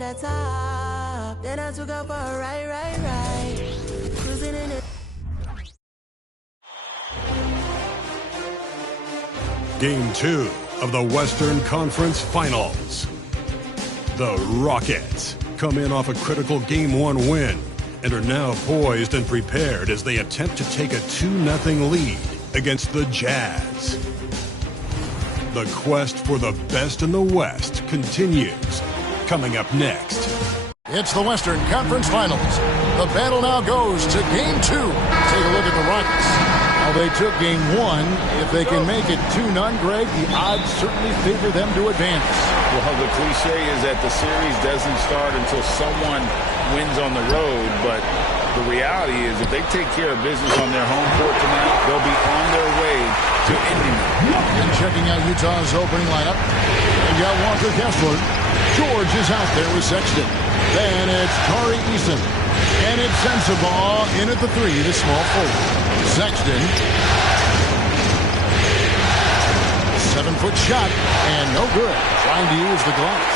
the top. Then I took out for a ride. Cruising in it. Game 2 of the Western Conference Finals. The Rockets come in off a critical Game 1 win and are now poised and prepared as they attempt to take a 2-0 lead against the Jazz. The quest for the best in the West continues. Coming up next. It's the Western Conference Finals. The battle now goes to Game 2. Take a look at the Rockets. How they took Game 1. If they can make it 2-0, Greg, the odds certainly favor them to advance. Well, the cliche is that the series doesn't start until someone wins on the road, but the reality is if they take care of business on their home court tonight, they'll be on their way to ending it. And checking out Utah's opening lineup, you got Walker Kessler. George is out there with Sexton. Then it's Tari Eason. And it's Sensabaugh in at the 3, the small forward. Sexton. 7-foot shot, and no good. Trying to use the glass.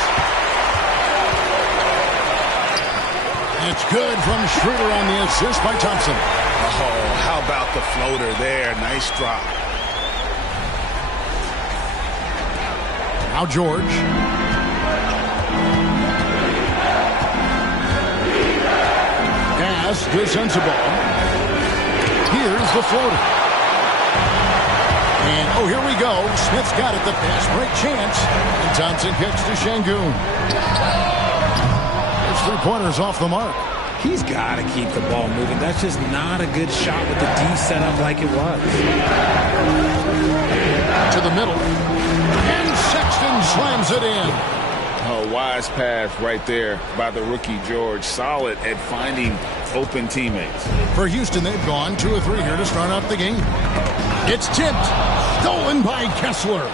It's good from Schroeder on the assist by Thompson. Oh, how about the floater there? Nice drop. Now George. Pass to Sensabaugh. Here's the floater. And, oh, here we go. Smith's got it. The pass break chance. And Thompson kicks to Şengün. There's 3-pointers off the mark. He's got to keep the ball moving. That's just not a good shot with the D set up like it was. To the middle. And Sexton slams it in. Oh, wise pass right there by the rookie George. Solid at finding open teammates. For Houston, they've gone 2 of 3 here to start off the game. It's tipped. Stolen by Kessler.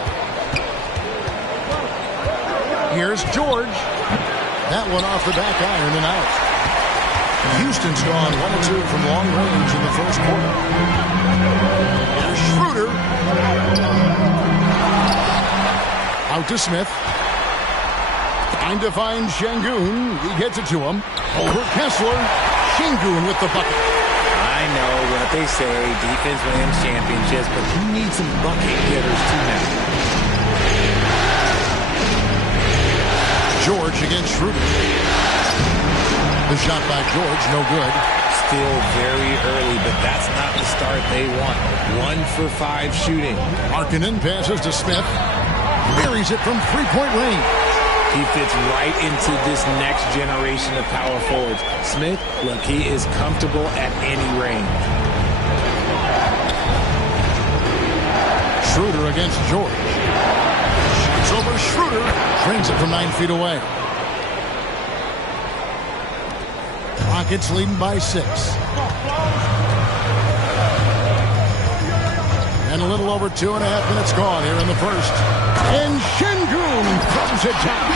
Here's George. That one off the back iron and out. Houston's gone 1 of 2 from long range in the first quarter. Here's Schroeder. Out to Smith. Trying to find Şengün. He gets it to him. Over Kessler. Şengün with the bucket. I know what they say, defense wins championships, but you need some bucket getters too now. George against Schroeder. The shot by George, no good. Still very early, but that's not the start they want. 1 for 5 shooting. Markkanen passes to Smith. Buries it from 3-point range. He fits right into this next generation of power forwards. Smith, look, he is comfortable at any range. Schroeder against George. Shoots over Schroeder. Drains it from 9 feet away. Rockets leading by 6. And a little over 2.5 minutes gone here in the first. And Şengün throws it down.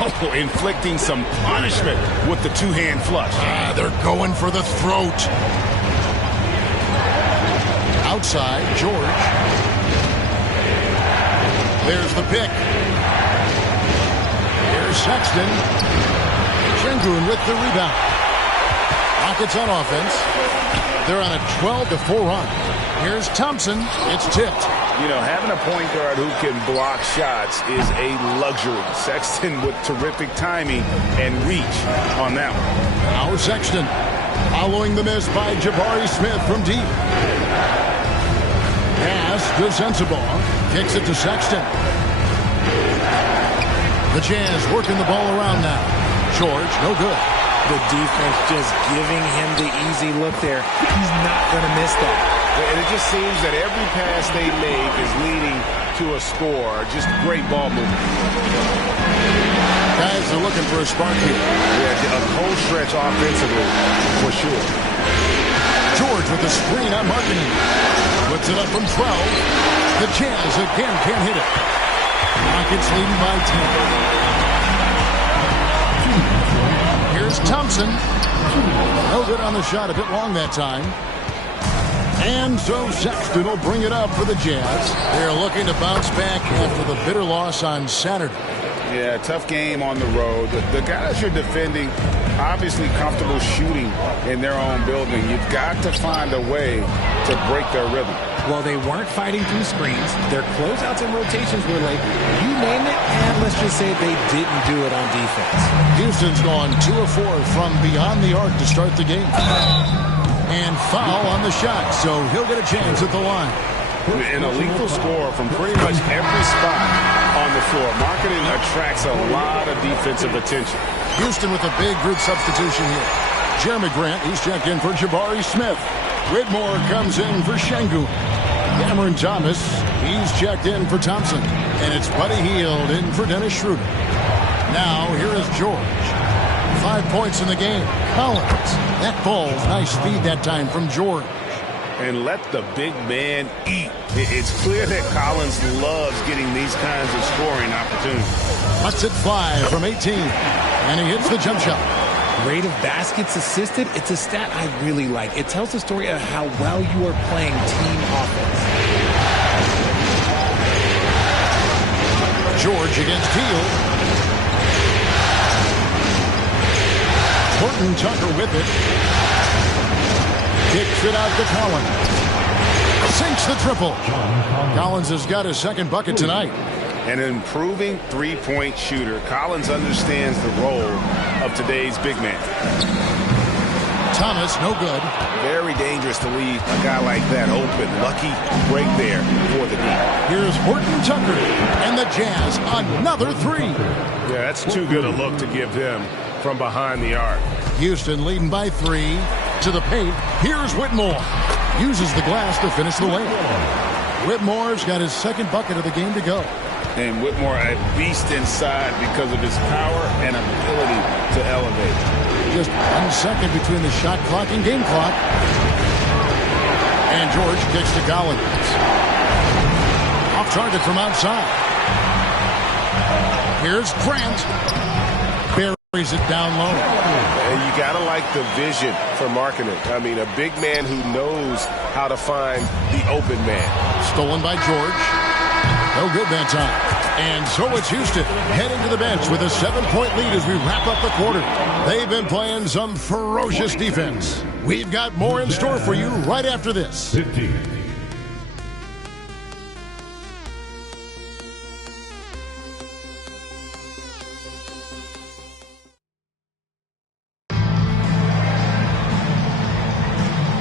Oh, inflicting some punishment with the 2-hand flush. They're going for the throat. Outside, George. There's the pick. Here's Sexton. Şengün with the rebound. Rockets on offense. They're on a 12-4 run. Here's Thompson. It's tipped. You know, having a point guard who can block shots is a luxury. Sexton with terrific timing and reach on that one. Now Sexton following the miss by Jabari Smith from deep. Pass to Sensabaugh. Kicks it to Sexton. The Jazz working the ball around now. George, no good. The defense just giving him the easy look there. He's not going to miss that. And it just seems that every pass they make is leading to a score. Just great ball movement. Guys are looking for a spark here. Yeah, a cold stretch offensively, for sure. George with the screen on Markkanen. Puts it up from 12. The Jazz again can't hit it. Rockets leading by 10. Here's Thompson. No good on the shot. A bit long that time. And so Sexton will bring it up for the Jazz. They're looking to bounce back after the bitter loss on Saturday. Yeah, tough game on the road. The guys you're defending, obviously comfortable shooting in their own building. You've got to find a way to break their rhythm. Well, they weren't fighting through screens. Their closeouts and rotations were like, you name it, and let's just say they didn't do it on defense. Houston's gone 2 of 4 from beyond the arc to start the game. And foul on the shot, so he'll get a chance at the line. And a lethal score from pretty much every spot on the floor. Marketing attracts a lot of defensive attention. Houston with a big group substitution here. Jeremy Grant, he's checked in for Jabari Smith. Whitmore comes in for Şengün. Cameron Thomas, he's checked in for Thompson. And it's Buddy Hield in for Dennis Schroeder. Now, here is George. 5 points in the game. Collins. That ball, nice feed that time from George. And let the big man eat. It's clear that Collins loves getting these kinds of scoring opportunities. Lets it fly from 18. And he hits the jump shot. Rate of baskets assisted, it's a stat I really like. It tells the story of how well you are playing team offense. George against Hield. Horton Tucker with it. Kicks it out to Collins. Sinks the triple. Collins has got his second bucket tonight. An improving three-point shooter. Collins understands the role of today's big man. Thomas, no good. Very dangerous to leave a guy like that open. Lucky break there for the D. Here's Horton Tucker. And the Jazz, another three. Yeah, that's too good a look to give him from behind the arc. Houston leading by 3. To the paint. Here's Whitmore. Uses the glass to finish the layup. Whitmore's got his second bucket of the game to go. And Whitmore a beast inside because of his power and ability to elevate. Just 1 second between the shot clock and game clock. And George kicks to Collins. Off target from outside. Here's Grant. Buries it down low. And you got to like the vision for marketing. I mean, a big man who knows how to find the open man. Stolen by George. No good that time. And so it's Houston heading to the bench with a 7-point lead as we wrap up the quarter. They've been playing some ferocious defense. We've got more in store for you right after this. 15.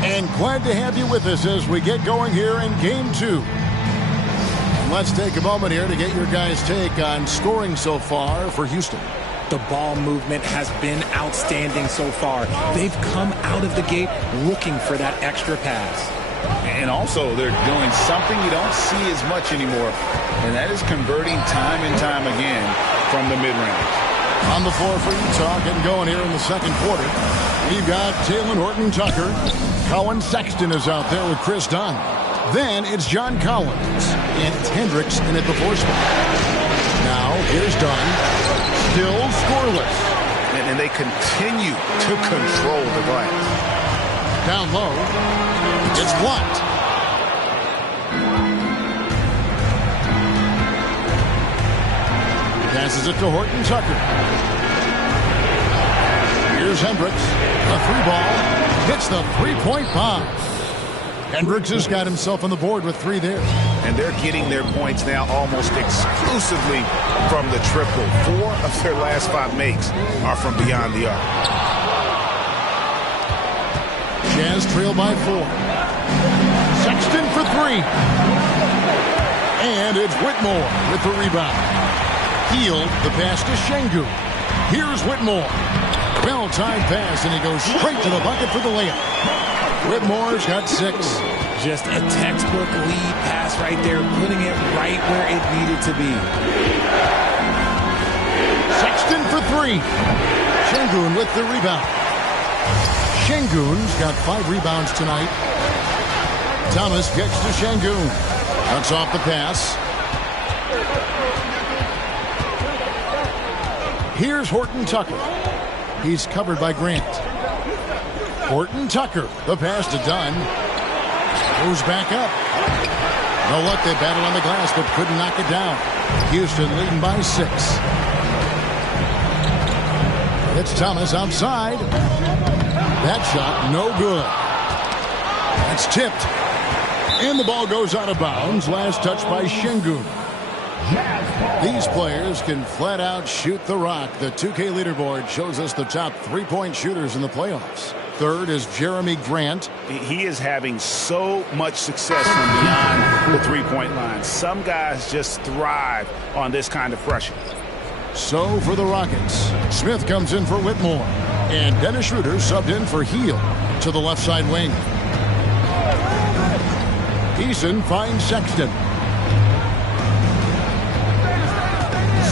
And glad to have you with us as we get going here in Game 2. Let's take a moment here to get your guys' take on scoring so far for Houston. The ball movement has been outstanding so far. They've come out of the gate looking for that extra pass. And also, they're doing something you don't see as much anymore, and that is converting time and time again from the mid-range. On the floor for Utah, getting going here in the second quarter. We've got Talen Horton-Tucker. Colin Sexton is out there with Chris Dunn. Then it's John Collins, and it's Hendricks in at the 4 spot. Now, here's Dunn, still scoreless. And they continue to control the glass. Down low, it's blocked. Passes it to Horton-Tucker. Here's Hendricks, a 3-ball, hits the 3-point bomb. Hendricks has got himself on the board with 3 there. And they're getting their points now almost exclusively from the triple. 4 of their last 5 makes are from beyond the arc. Jazz trail by 4. Sexton for 3. And it's Whitmore with the rebound. Hield the pass to Şengün. Here's Whitmore. Well-timed pass, and he goes straight to the bucket for the layup. Whitmore's got 6. Just a textbook lead pass right there, putting it right where it needed to be. Sexton for 3. Şengün with the rebound. Şengün's got 5 rebounds tonight. Thomas kicks to Şengün. Cuts off the pass. Here's Horton-Tucker. He's covered by Grant. Horton-Tucker, the pass to Dunn. Goes back up. No luck, they battled on the glass, but couldn't knock it down. Houston leading by 6. It's Thomas outside. That shot, no good. That's tipped. And the ball goes out of bounds. Last touch by Şengün. These players can flat out shoot the rock. The 2K leaderboard shows us the top three-point shooters in the playoffs. Third is Jeremy Grant. He is having so much success from beyond the three-point line. Some guys just thrive on this kind of pressure. So for the Rockets, Smith comes in for Whitmore. And Dennis Schroeder subbed in for Heel to the left side wing. Eason finds Sexton.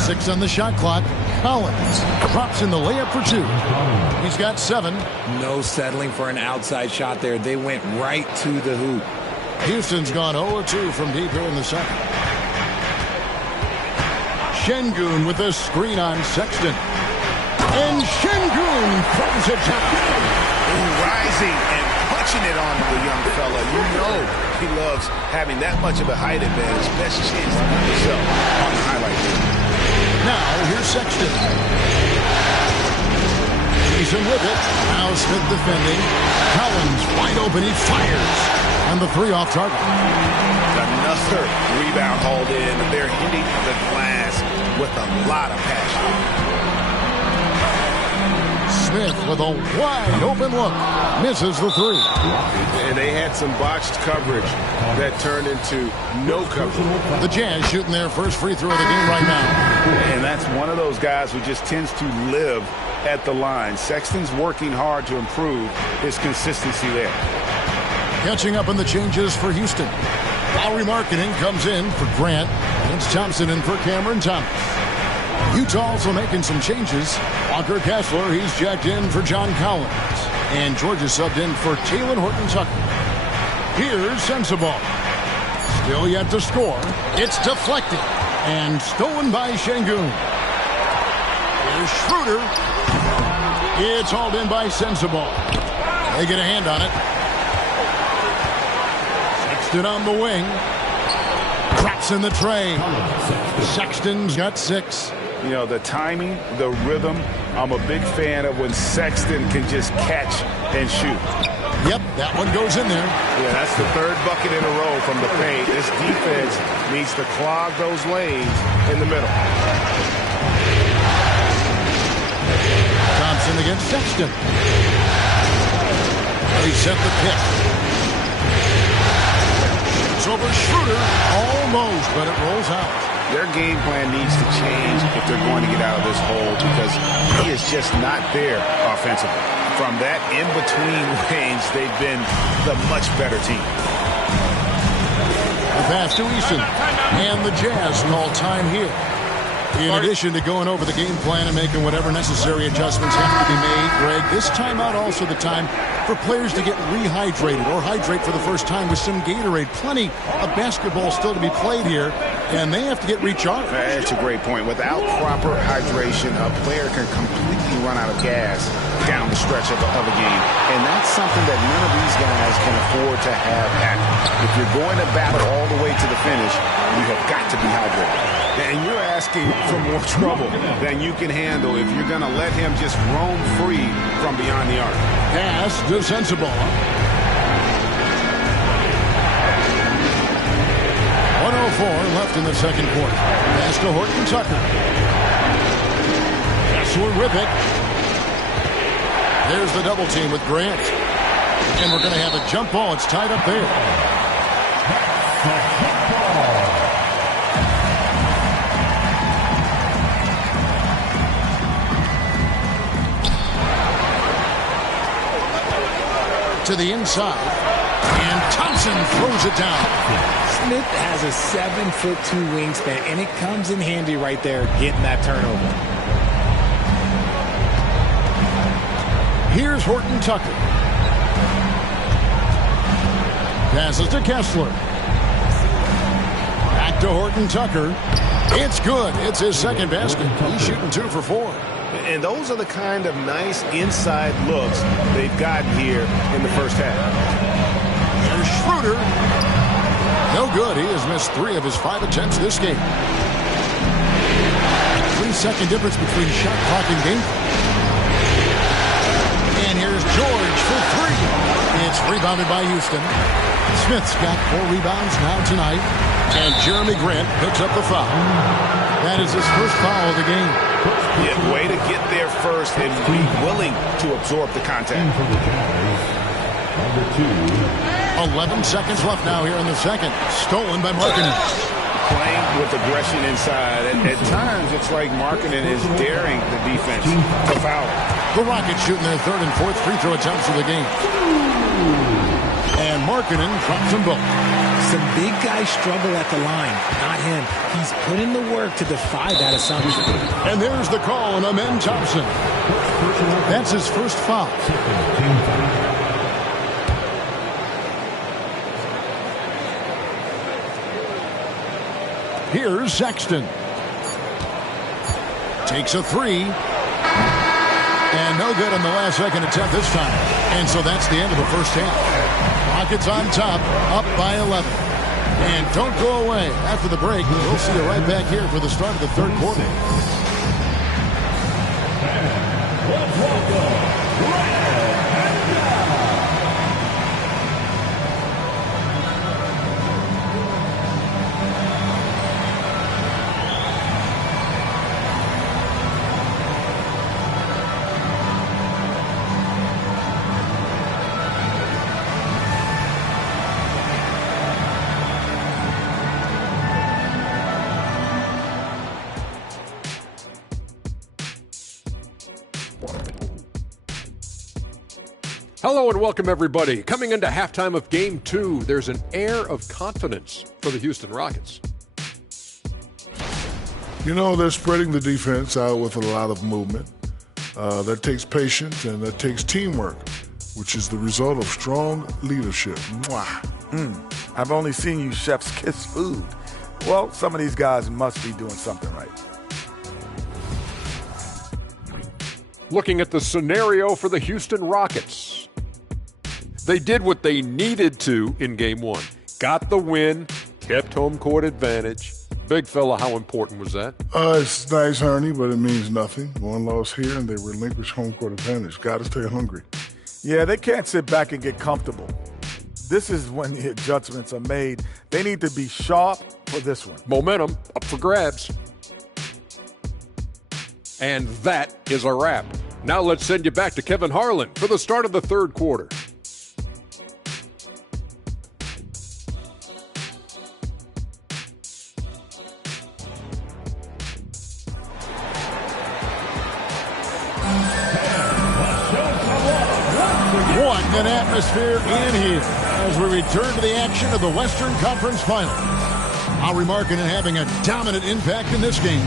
6 on the shot clock. Collins drops in the layup for 2. He's got 7. No settling for an outside shot there. They went right to the hoop. Houston's gone 0-2 from deep here in the second. Şengün with a screen on Sexton. And Şengün throws it down. Rising and punching it on the young fella. You know he loves having that much of a height advantage. Best chance to put himself on the highlight reel. Now here's Sexton. Eason with it. Now Smith defending. Collins wide open. He fires. And the 3 off target. Another rebound hauled in. They're hitting the glass with a lot of passion. Smith with a wide open look. Misses the 3. And they had some botched coverage that turned into no coverage. The Jazz shooting their first free throw of the game right now. And that's one of those guys who just tends to live at the line. Sexton's working hard to improve his consistency there. Catching up on the changes for Houston. Lowry Marketing comes in for Grant. It's Thompson in for Cameron Thomas. Utah also making some changes. Walker Kessler, he's jacked in for John Collins. And Georgia subbed in for Talen Horton-Tucker. Here's Sensabaugh. Still yet to score. It's deflected. And stolen by Şengün. Here's Schroeder. It's hauled in by Sensabaugh. They get a hand on it. Sexton on the wing. Drops in the tray. Sexton's got 6. You know, the timing, the rhythm, I'm a big fan of when Sexton can just catch and shoot. Yep, that one goes in there. Yeah, that's the 3rd bucket in a row from the paint. This defense needs to clog those lanes in the middle. Thompson against Sexton. They set the pick. It's over Schroeder. Almost, but it rolls out. Their game plan needs to change if they're going to get out of this hole because he is just not there offensively. From that in-between range, they've been the much better team. The pass to Eason. And the Jazz call time here. In addition to going over the game plan and making whatever necessary adjustments have to be made, Greg, this timeout also the time for players to get rehydrated or hydrate for the first time with some Gatorade. Plenty of basketball still to be played here, and they have to get recharged. That's a great point. Without proper hydration, a player can completely run out of gas down the stretch of a game. And that's something that none of these guys can afford to have happen. If you're going to battle all the way to the finish, you have got to be hydrated. And you're asking for more trouble than you can handle if you're going to let him just roam free from beyond the arc. Pass to Sensabaugh. 1:04 left in the second quarter. Pass to Horton-Tucker. Kessler with it. There's the double team with Grant. And we're going to have a jump ball. It's tied up there. To the inside. And Thompson throws it down. Smith has a 7'2" wingspan, and it comes in handy right there getting that turnover. Here's Horton-Tucker. Passes to Kessler. Back to Horton-Tucker. It's good. It's his second basket. He's shooting 2 for 4. And those are the kind of nice inside looks they've gotten here in the first half. There's Schroeder. No good. He has missed 3 of his 5 attempts this game. 3-second difference between shot clock and game. And here's George for three. It's rebounded by Houston. Smith's got 4 rebounds now tonight. And Jeremy Grant picks up the foul. That is his first foul of the game. Yeah, way to get there first and be willing to absorb the contact. 11 seconds left now here in the second. Stolen by Markkanen. Playing with aggression inside. And at times, it's like Markkanen is daring the defense to foul. The Rockets shooting their third and fourth free throw attempts of the game. And Markkanen drops them both. Some big guys struggle at the line, not him. He's put in the work to defy that assumption. And there's the call on Amen Thompson. That's his first foul. Here's Sexton. Takes a three. And no good on the last second attempt this time. And so that's the end of the first half. Rockets on top, up by 11. And don't go away. After the break, we'll see you right back here for the start of the third quarter. Let's welcome Grant and Hello and welcome, everybody. Coming into halftime of Game 2, there's an air of confidence for the Houston Rockets. You know, they're spreading the defense out with a lot of movement. That takes patience and that takes teamwork, which is the result of strong leadership. Mwah. I've only seen you chefs kiss food. Well, some of these guys must be doing something right. Looking at the scenario for the Houston Rockets. They did what they needed to in Game 1. Got the win, kept home court advantage. Big fella, how important was that? It's nice, Ernie, but it means nothing. One loss here and they relinquish home court advantage. Got to stay hungry. Yeah, they can't sit back and get comfortable. This is when the adjustments are made. They need to be sharp for this one. Momentum up for grabs. And that is a wrap. Now let's send you back to Kevin Harlan for the start of the third quarter. What an atmosphere in here as we return to the action of the Western Conference Final. Lauri Markkanen having a dominant impact in this game.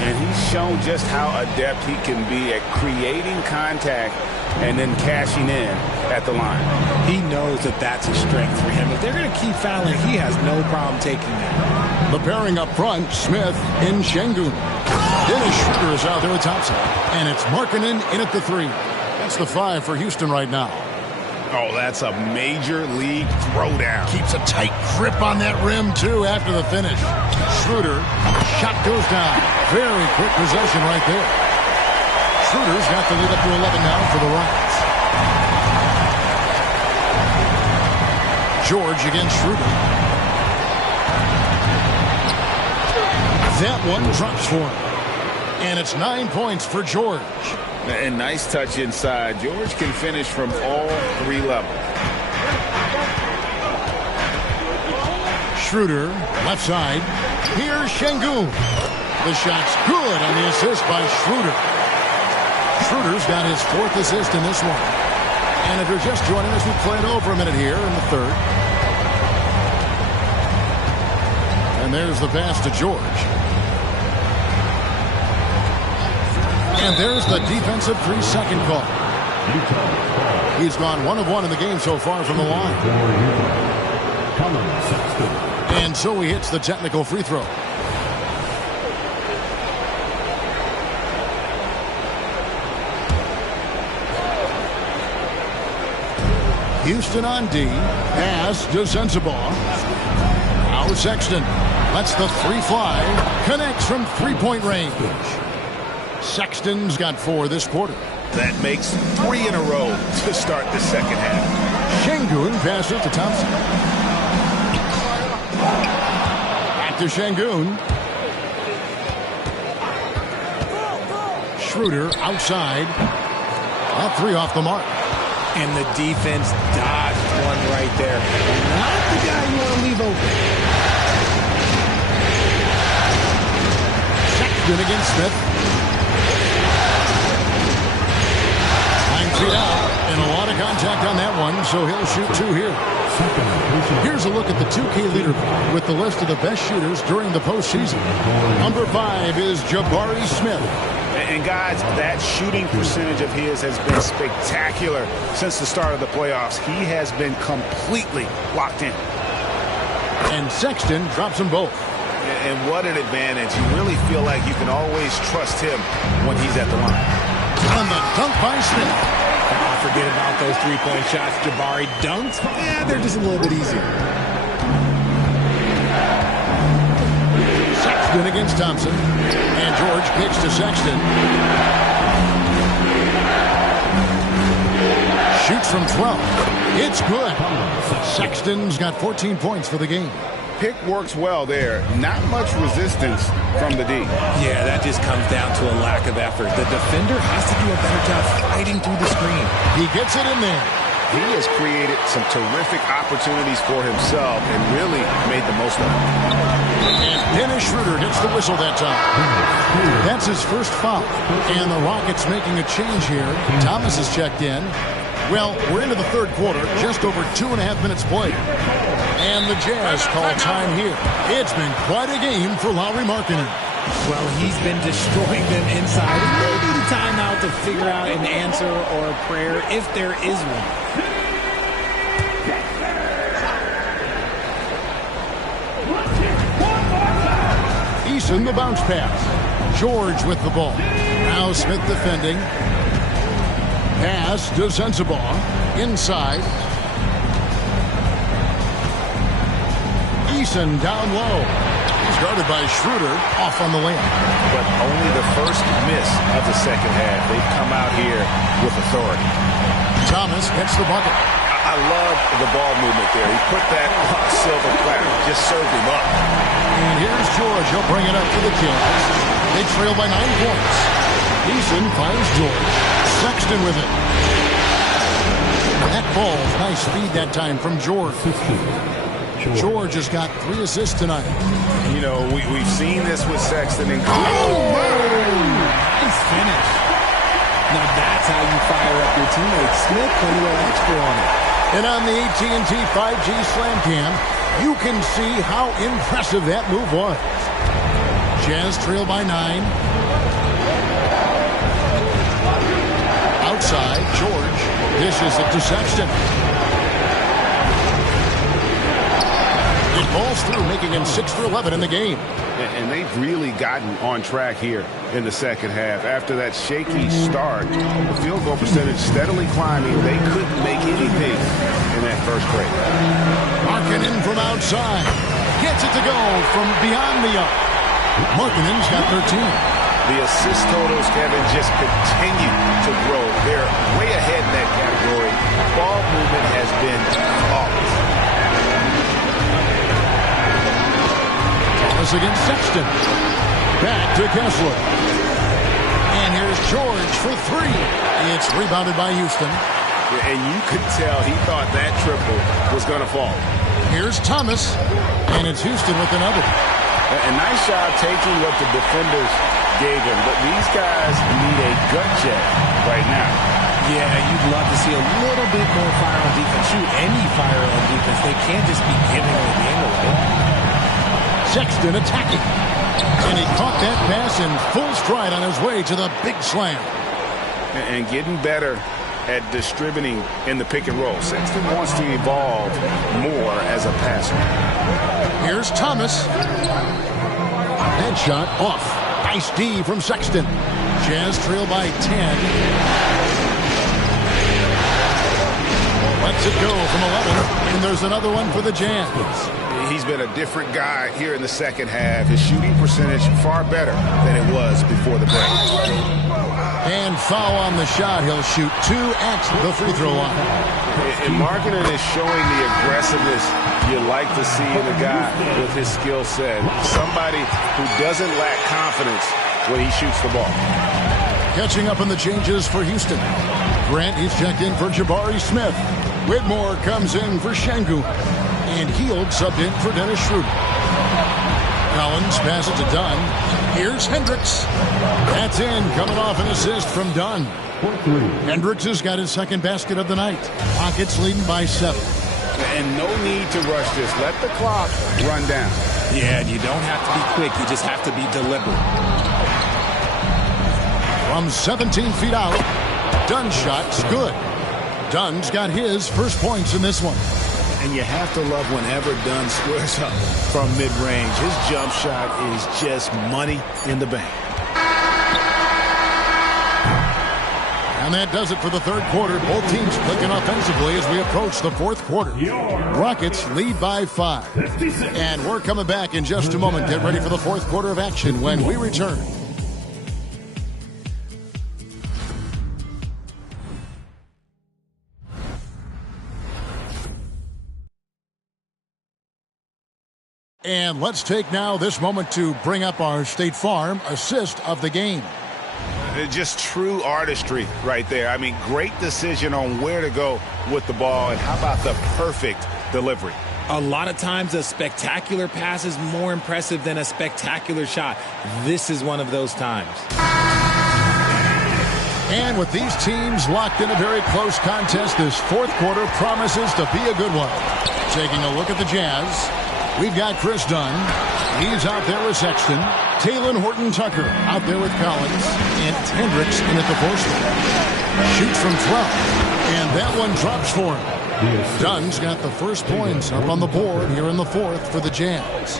And he's shown just how adept he can be at creating contact and then cashing in at the line. He knows that that's a strength for him. If they're going to keep fouling, he has no problem taking that. The pairing up front, Smith and Şengün. Dennis Schroeder is out there with Thompson. And it's Markkanen in at the three. That's the 5 for Houston right now. Oh, that's a major league throwdown. Keeps a tight grip on that rim, too, after the finish. Schroeder, shot goes down. Very quick possession right there. Schroeder's got the lead up to 11 now for the Rockets. George against Schroeder. That one drops for him. And it's 9 points for George. And nice touch inside. George can finish from all 3 levels. Schroeder, left side. Here's Şengün. The shot's good on the assist by Schroeder. Schroeder's got his 4th assist in this one. And if you're just joining us, we played over a minute here in the third. And there's the pass to George. And there's the defensive 3-second call. He's gone 1 of 1 in the game so far from the line. And so he hits the technical free throw. Houston on D. Pass to Sensabaugh. Now Sexton lets the 3 fly. Connects from 3-point range. Sexton's got 4 this quarter. That makes 3 in a row to start the second half. Şengün passes to Thompson. Back to Şengün. Schroeder outside. That 3 off the mark. And the defense dodged one right there. Not the guy you want to leave open. Sexton against Smith. 9 feet out. And a lot of contact on that one, so he'll shoot 2 here. Here's a look at the 2K leaderboard with the list of the best shooters during the postseason. Number 5 is Jabari Smith. And guys, that shooting percentage of his has been spectacular since the start of the playoffs. He has been completely locked in. And Sexton drops them both. And what an advantage. You really feel like you can always trust him when he's at the line. On the dunk by Smith. Oh, forget about those three-point shots. Jabari dunked. Yeah, they're just a little bit easier. Sexton against Thompson. And George kicks to Sexton. Shoots from 12. It's good. Sexton's got 14 points for the game. Pick works well there. Not much resistance from the D. Yeah, that just comes down to a lack of effort. The defender has to do a better job fighting through the screen. He gets it in there. He has created some terrific opportunities for himself and really made the most of it. And Dennis Schroeder gets the whistle that time. That's his first foul. And the Rockets making a change here. Thomas is checked in. Well, we're into the third quarter, just over 2.5 minutes played. And the Jazz call time here. It's been quite a game for Lauri Markkanen. Well, he's been destroying them inside. Maybe the timeout to figure out an answer or a prayer if there is one. Eason the bounce pass. George with the ball. Now Smith defending. Pass to Sensabaugh. Inside. Eason down low. He's guarded by Schroeder. Off on the layup. But only the first miss of the second half. They've come out here with authority. Thomas gets the bucket. I love the ball movement there. He put that on a silver platter. Just served him up. And here's George. He'll bring it up to the Jazz. They trail by 9 points. Eason finds George. Sexton with it. That ball, nice speed that time from George. George has got 3 assists tonight. You know, we've seen this with Sexton. And Nice finish. Now that's how you fire up your teammates. Smith put a little extra on it. And on the AT&T 5G Slam Cam, you can see how impressive that move was. Jazz trail by 9. Outside, George dishes it to Sexton. It falls through, making him 6 for 11 in the game. And they've really gotten on track here in the second half. After that shaky start, the field goal percentage steadily climbing. They couldn't make anything in that first break. Markkanen from outside. Gets it to go from beyond the arc. Markkanen's got 13. The assist totals, Kevin, just continue to grow. They're way ahead in that category. Ball movement has been flawless. Thomas against Sexton. Back to Kessler. And here's George for 3. It's rebounded by Houston. And you could tell he thought that triple was going to fall. Here's Thomas. And it's Houston with another. A nice job taking what the defenders gave him. But these guys need a gut check right now. Yeah, you'd love to see a little bit more fire on defense. Shoot, any fire on defense. They can't just be giving the game away. Sexton attacking. And he caught that pass in full stride on his way to the big slam. And getting better at distributing in the pick and roll. Sexton wants to evolve more as a passer. Here's Thomas. That shot off. Nice D from Sexton. Jazz trail by 10. Lets it go from 11. And there's another one for the Jazz. He's been a different guy here in the second half. His shooting percentage far better than it was before the break. And foul on the shot. He'll shoot 2 at the free throw line. And Markkanen is showing the aggressiveness you like to see in a guy with his skill set. Somebody who doesn't lack confidence when he shoots the ball. Catching up on the changes for Houston. Grant is checked in for Jabari Smith. Whitmore comes in for Şengün. And Hield subbed in for Dennis Schroeder. Collins passes to Dunn. Here's Hendricks. That's in, coming off an assist from Dunn. Hendricks has got his second basket of the night. Rockets leading by 7. And no need to rush this. Let the clock run down. Yeah, you don't have to be quick. You just have to be deliberate. From 17 feet out, Dunn's shot's good. Dunn's got his first points in this one. And you have to love whenever Dunn squares up from mid-range. His jump shot is just money in the bank. And that does it for the third quarter. Both teams clicking offensively as we approach the fourth quarter. Rockets lead by 5. And we're coming back in just a moment. Get ready for the fourth quarter of action when we return. And let's take now this moment to bring up our State Farm assist of the game. Just true artistry right there. I mean, great decision on where to go with the ball, and how about the perfect delivery? A lot of times a spectacular pass is more impressive than a spectacular shot. This is one of those times. And with these teams locked in a very close contest, this fourth quarter promises to be a good one. Taking a look at the Jazz, we've got Chris Dunn. He's out there with Sexton. Talen Horton-Tucker out there with Collins. And Hendricks in at the post. Shoots from 12. And that one drops for him. Dunn's got the first points up on the board here in the fourth for the Jazz.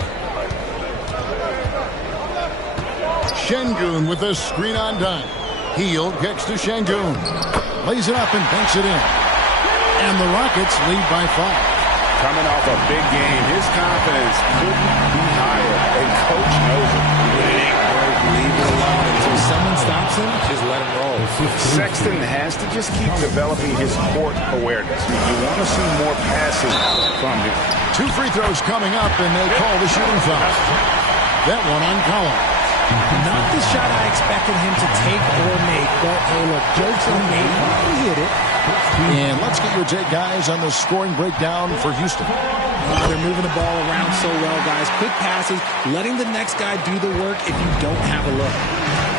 Şengün with a screen on Dunn. Hield kicks to Şengün. Lays it up and banks it in. And the Rockets lead by 5. Coming off a big game, his confidence couldn't be higher, and Coach knows it. Leave it alone until someone stops him. Just let him roll. Sexton has to just keep developing his court awareness. You want to see more passing from him. 2 free throws coming up, and they call the shooting foul. That one on Collins. Not the shot I expected him to take or make, but hey, look, jokes on me. He hit it. And let's get your take, guys, on the scoring breakdown for Houston. They're moving the ball around so well, guys. Quick passes, letting the next guy do the work if you don't have a look.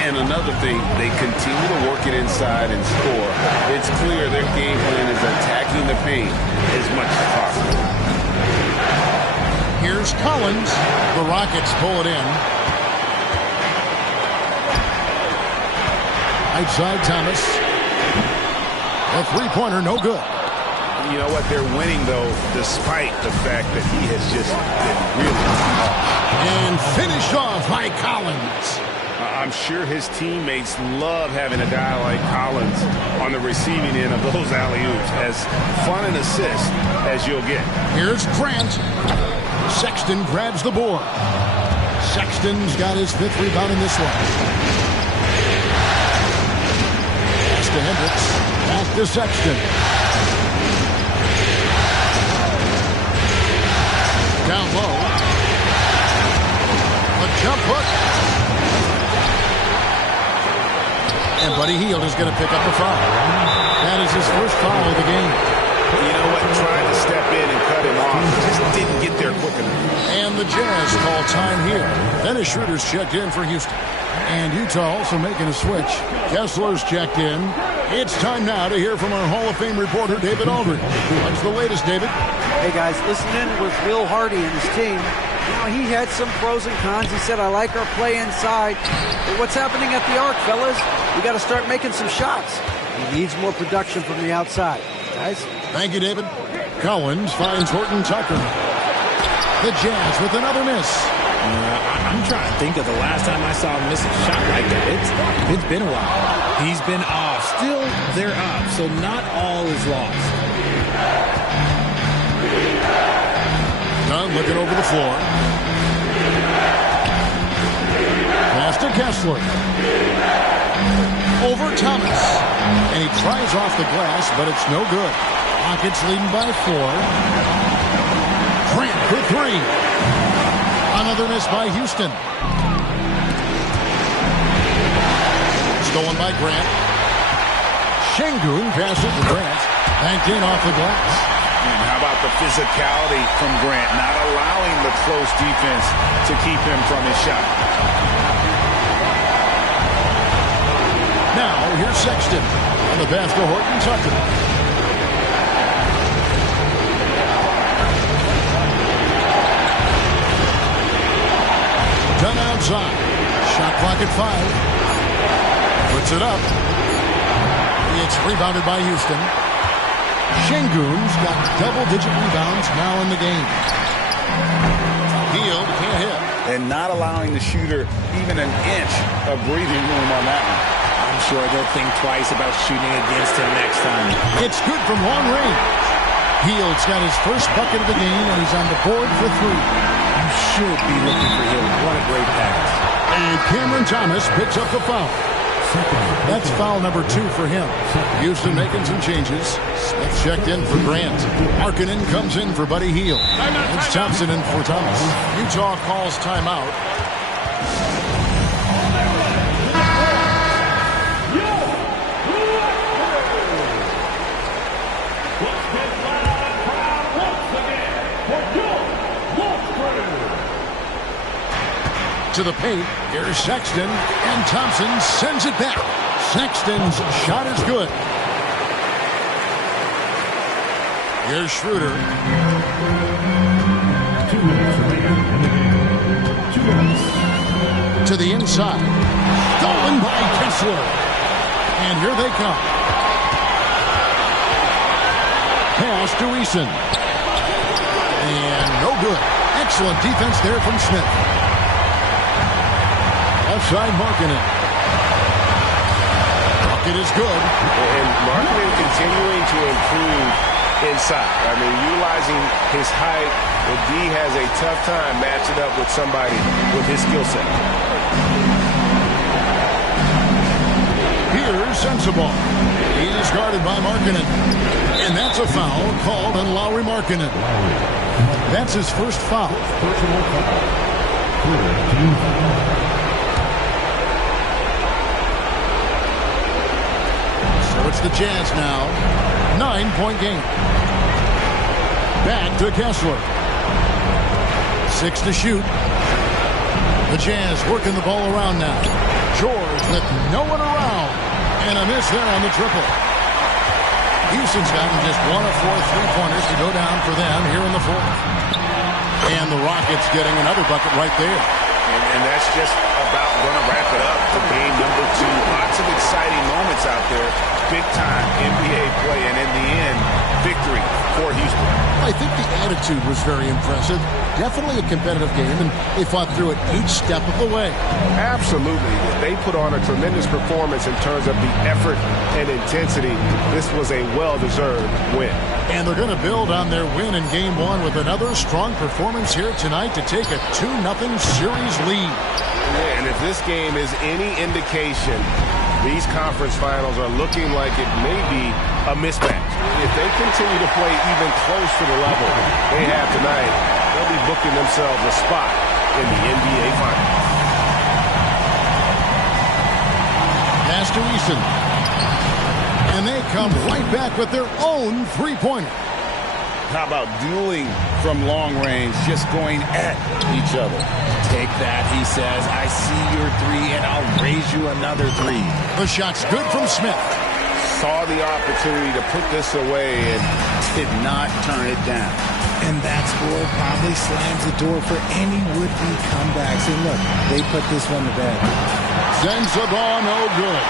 And another thing, they continue to work it inside and score. It's clear their game plan is attacking the paint as much as possible. Here's Collins. The Rockets pull it in. Right side, Thomas. A three-pointer, no good. You know what? They're winning, though, despite the fact that he has just been really off. And finished off by Collins. I'm sure his teammates love having a guy like Collins on the receiving end of those alley-oops. As fun an assist as you'll get. Here's Grant. Sexton grabs the board. Sexton's got his 5th rebound in this one. Pass to Hendricks. Back to Sexton. Down low. A jump hook. And Buddy Hield is going to pick up the foul. That is his first foul of the game. You know what? Trying to step in and cut him off. Just didn't get there quick enough. And the Jazz call time here. Dennis Schroeder's checked in for Houston. And Utah also making a switch. Kessler's checked in. It's time now to hear from our Hall of Fame reporter, David Aldridge. What's the latest, David? Hey, guys, listening with Will Hardy and his team. You know, he had some pros and cons. He said, I like our play inside. But what's happening at the arc, fellas? We got to start making some shots. He needs more production from the outside. Guys? Thank you, David. Collins finds Horton-Tucker. The Jazz with another miss. I'm trying to think of the last time I saw him miss a shot like that. It's been a while. He's been off. Still, they're up, so not all is lost. Dunn looking over the floor. Pass to Kessler. over Thomas. And he tries off the glass, but it's no good. Rockets leading by 4. Grant for 3. Another miss by Houston. Stolen by Grant. Şengün passes to Grant. Banked in off the glass. And how about the physicality from Grant, not allowing the close defense to keep him from his shot. Now, here's Sexton. On the pass to Horton Tucker. Done outside. Shot clock at 5. Puts it up. It's rebounded by Houston. Şengün's got double-digit rebounds now in the game. Hield can't hit. And not allowing the shooter even an inch of breathing room on that one. I'm sure they'll think twice about shooting against him next time. It's good from long range. Hield's got his first bucket of the game, and he's on the board for 3. You should be looking for Hield. What a great pass. And Cameron Thomas picks up the foul. That's foul number 2 for him. Houston making some changes. Smith checked in for Grant. Markkanen comes in for Buddy Hield. It's Thompson in for Thomas. Utah calls timeout. To the paint, here's Sexton, and Thompson sends it back. Sexton's shot is good. Here's Schroeder. To the inside. Stolen by Kessler. And here they come. Pass to Eason. And no good. Excellent defense there from Smith. Outside Markkanen. Bucket is good. And Markkanen continuing to improve inside. I mean, utilizing his height. The D has a tough time matching up with somebody with his skill set. Here's Sensabaugh. He is guarded by Markkanen. And that's a foul called on Lauri Markkanen. That's his first foul. Personal foul. It's the Jazz now. 9-point game. Back to Kessler. 6 to shoot. The Jazz working the ball around now. George with no one around. And a miss there on the triple. Houston's gotten just 1 of 4 3-pointers to go down for them here in the 4th. And the Rockets getting another bucket right there. And that's just about going to wrap it up for game number 2. Lots of exciting moments out there. Big-time NBA play, and in the end, victory for Houston. I think the attitude was very impressive. Definitely a competitive game, and they fought through it each step of the way. Absolutely. They put on a tremendous performance in terms of the effort and intensity. This was a well-deserved win. And they're going to build on their win in Game 1 with another strong performance here tonight to take a 2-0 series lead. Yeah, and if this game is any indication, these conference finals are looking like it may be a mismatch. If they continue to play even close to the level they have tonight, they'll be booking themselves a spot in the NBA Finals. Pass to Eason. And they come right back with their own 3-pointer. How about dueling from long range, just going at each other? Take that, he says. I see your 3, and I'll raise you another 3. The shot's good from Smith. Saw the opportunity to put this away and did not turn it down. And that score probably slams the door for any would-be comebacks. And look, they put this one to bed. Sends the ball, no good.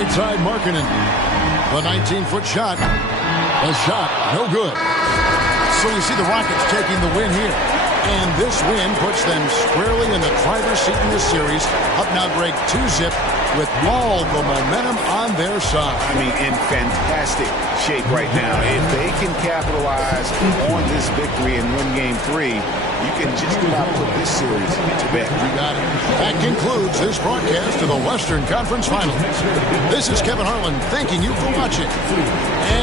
Inside Markkanen. The 19-foot shot. The shot, no good. So we see the Rockets taking the win here. And this win puts them squarely in the driver's seat in this series. Up now, Greg, 2-zip with all the momentum on their side. I mean, in fantastic shape right now. If they can capitalize on this victory and win Game 3, you can just about put this series to bed. You got it. That concludes this broadcast of the Western Conference Finals. This is Kevin Harlan thanking you for watching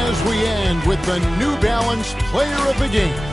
as we end with the New Balance Player of the Game.